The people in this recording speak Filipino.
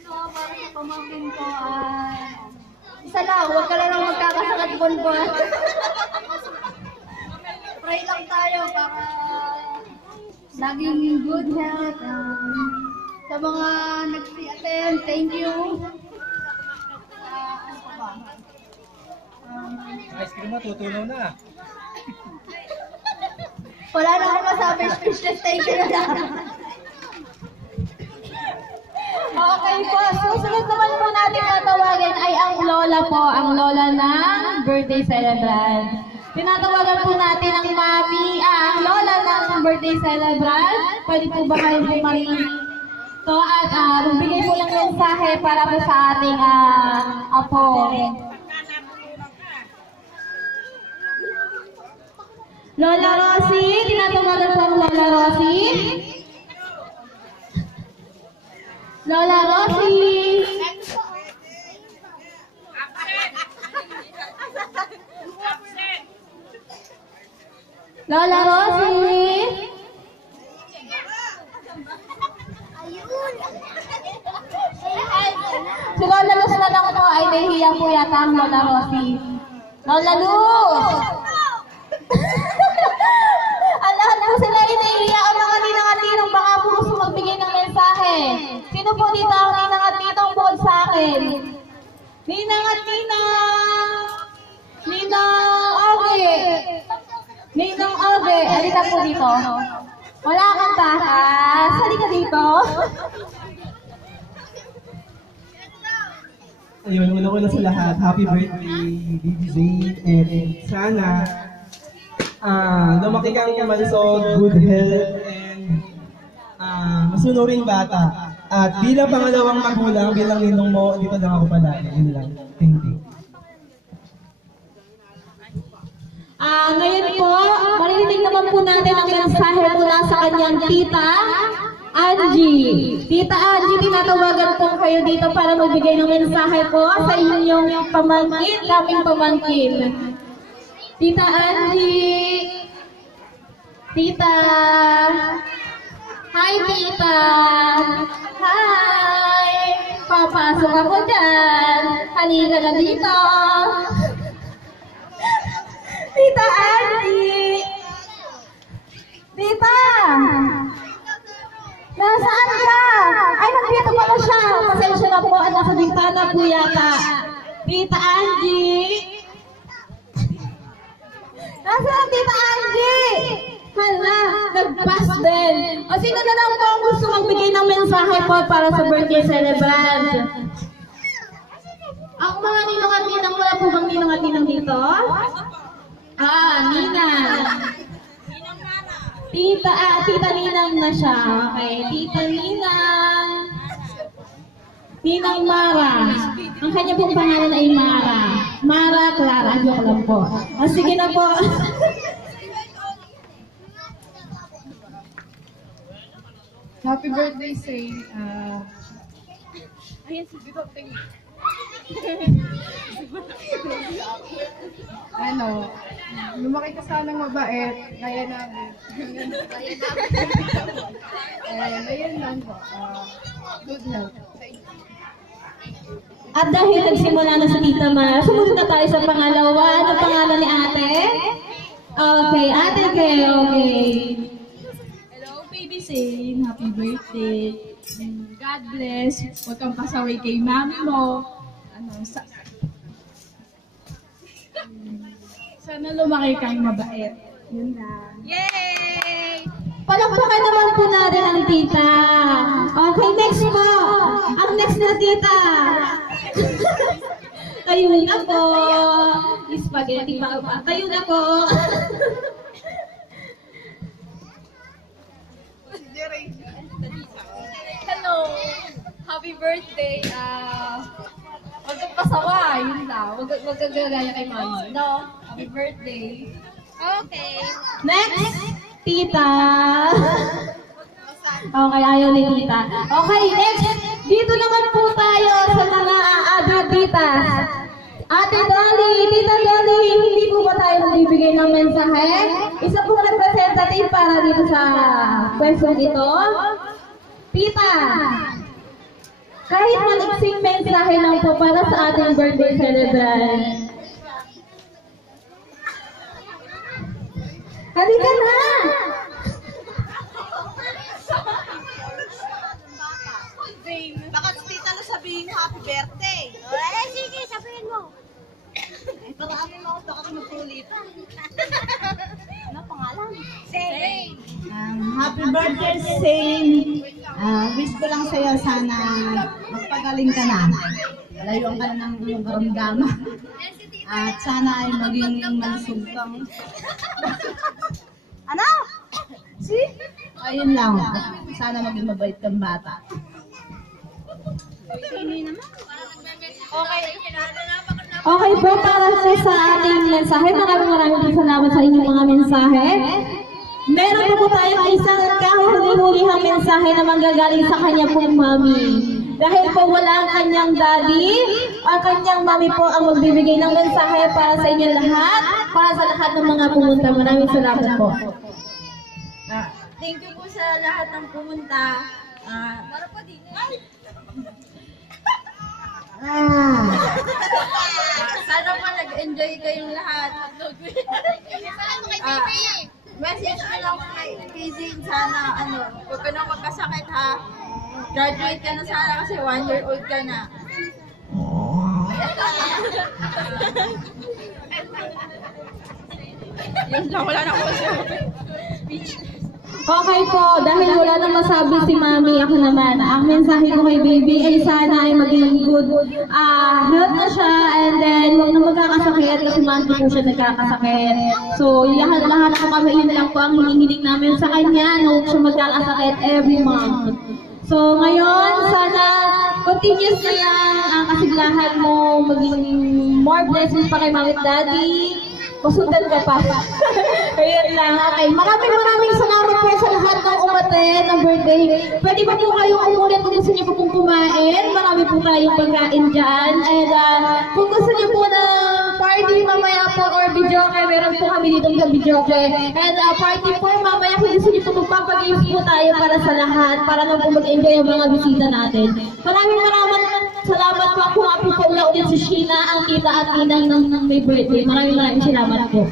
So, para sa pamangkin ko, isa lang, huwag ka lang magkakasakit bonbon. Pray lang tayo para laging good health. Sa mga nag-attend, thank you. Ano pa ba? Ice cream mo, tutunaw na. Wala na akong masabi, speechless, thank you na lang. Okay po, susunod naman po natin tatawagin ay ang lola po, ang lola ng birthday celebrant. Tinatawagan po natin ang mami, ang lola ng birthday celebrant. Pwede po ba kayo pumarin to at magbigay po lang mensahe para po sa ating apo. Lola Rosie, tinatawagan po ang Lola Rosie. Lola Rosie. Lola Rosie. Si Lola Luz na lang po ay nahihiya po yata ang Lola Rosie. Lola Luz! Ang lahat po sila ay nahihiya ang mga ninang-atinong baka po gusto magbigay ng mensahe. Sino po dito ang ninang-atinong bukod sa akin? Ninang-atinong! Ninang Age! Ninang Age! Halika po dito. Wala kang takas. Halika dito. Ayun, una-una sa lahat, happy birthday, Baby Zane, and sana lumaki kang malusog, good health, and masunuring bata. At bilang pangalawang magulang, bilang ninong mo, dito lang ako palagi. Yun lang. Thank you. Ngayon po, maririnig naman po natin ang mensahe mula sa kanyang tita, Angie. Tita Angie, tinatawagan po kayo dito para magbigay ng mensahe po sa inyong pamangkin, kaming pamangkin. Tita Angie. Tita. Hi, Tita. Hi. Papasok ako dyan. Halika na dito. Tita Angie. Tita. Nasaan ka? Ay, nandito pala siya. Pasensya na po at nasa bintana po yata. Tita Angie. Nasaan Tita Angie? Hala, nag-pass din. O sino na lang po ang gusto magbigay ng mensahe po para sa birthday celebrant? Ang mga ninong-atinang, wala po bang ninong-atinang dito? Ninang. Tita Ninang na siya. Okay, Tita Ninang. Ninang Mara. Ang kanya pong pangalan ay Mara. Mara Clara. Joke lang po. O, sige na po. Happy birthday, Say. Ayan, si Bito. Lumaki ka sanang mabait. Kaya namin. Ayun lang po. Good health. At dahil nagsimula na si Tita Mara, sumunod na tayo sa pangalawa. Anong pangalan ni ate? Okay, ate Kay, okay. Hello, baby Say. Happy birthday. God bless. Huwag kang pasaway kay mami mo. Sana lumaki kang mabait. Yun lang. Yay! Palakpakan naman po natin ang tita. Okay, next po. Ang next na tita. Tayo na po. Spaghetti pa pa. Tayo na po. Hello. Happy birthday. Huwag kang pasawa. Yun lang. Huwag kang gagaya kay mami. No? Happy birthday. Okay. Next, tita. Okay, ayaw ni tita. Okay, next. Dito naman po tayo sa mga other tita. Ate Dolly, Tita Dolly, hindi po ba tayo magbibigay ng mensahe? Isa po representative para dito sa kwestong ito. Tita. Kahit maliksing mensahe lang po para sa ating birthday celebrant. Halika na! Baka tita na sabihin happy birthday. Sige, sabihin mo. Parang mo, baka tumutuli pa. Ano pangalan? Say. Happy birthday, Saint. Wish ko lang sa'yo, sana magpagaling ka na. Layuan ka na ng iyong karamdaman. At sana ay maging malusog kang. Ano? See? Ayun lang. Sana maging mabait kang bata. Okay po, para sa ating mensahe, maraming salamat sa inyong mga mensahe. Meron po tayong isang kahuli-hulihang mensahe na manggagaling sa kanya pong mami. Dahil po wala ang kanyang daddy, ang kanyang mami po ang magbibigay ng mensahe para sa inyo lahat, para sa lahat ng mga pumunta. Maraming salamat po. Thank you po sa lahat ng pumunta. Sana po nag-enjoy kayong lahat. Message ko lang kay Zane, sana huwag ka na magkasakit ha. Graduate ka na sana kasi 1 year old ka na. Yun lang, wala na ako speech. Okay po, dahil wala nang masabi si mami, ako naman. Ang mensahe ko kay baby ay sana ay maging good health na siya, and then huwag na magkakasakit kasi monthly po siya nagkakasakit. So, lahat po kami, yun lang po ang hinihiling namin sa kanya, na huwag siya magkakasakit every month. So, ngayon, sana continuous na lang ang kasiglahan mo, maging more blessings pa kay mami at daddy. Kusundan ka pa. Ayun lang. Okay. Maraming salamat po sa lahat ng umaten ng birthday. Pwede ba po kayong umulit kung gusto niyo po pong kumain? Marami po tayong pagkain dyan. And kung gusto niyo po ng party mamaya po or videoke, meron po kami dito ng videoke. And party po mamaya kung gusto niyo po magpapagames po tayo para sa lahat, para na po mag-enjoy ang mga bisita natin. Maraming salamat po. Ako nga po ulit si Sheena, ang tita at inang ng may birthday. Maraming salamat po.